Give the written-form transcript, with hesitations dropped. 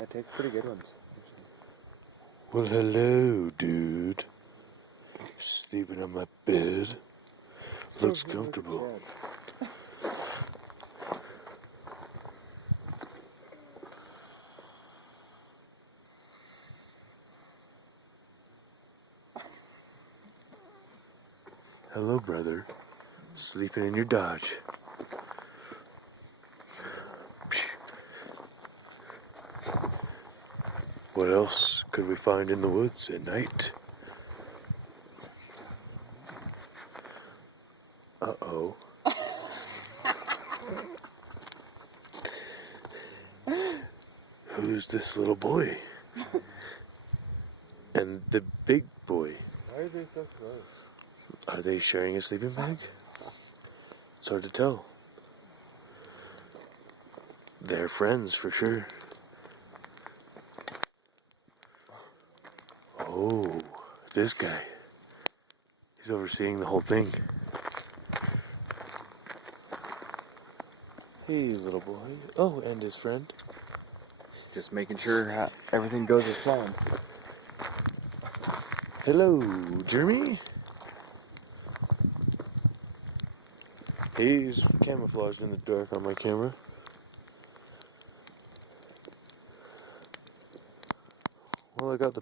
I take pretty good ones. Well, hello, dude. Sleeping on my bed. Looks comfortable. Hello, brother. Sleeping in your Dodge. What else could we find in the woods at night? Uh-oh. Who's this little boy? And the big boy? Why are they so close? Are they sharing a sleeping bag? It's hard to tell. They're friends for sure. Oh, this guy. He's overseeing the whole thing. Hey, little boy. Oh, and his friend. Just making sure everything goes as planned. Hello, Jeremy. He's camouflaged in the dark on my camera. Well, I got the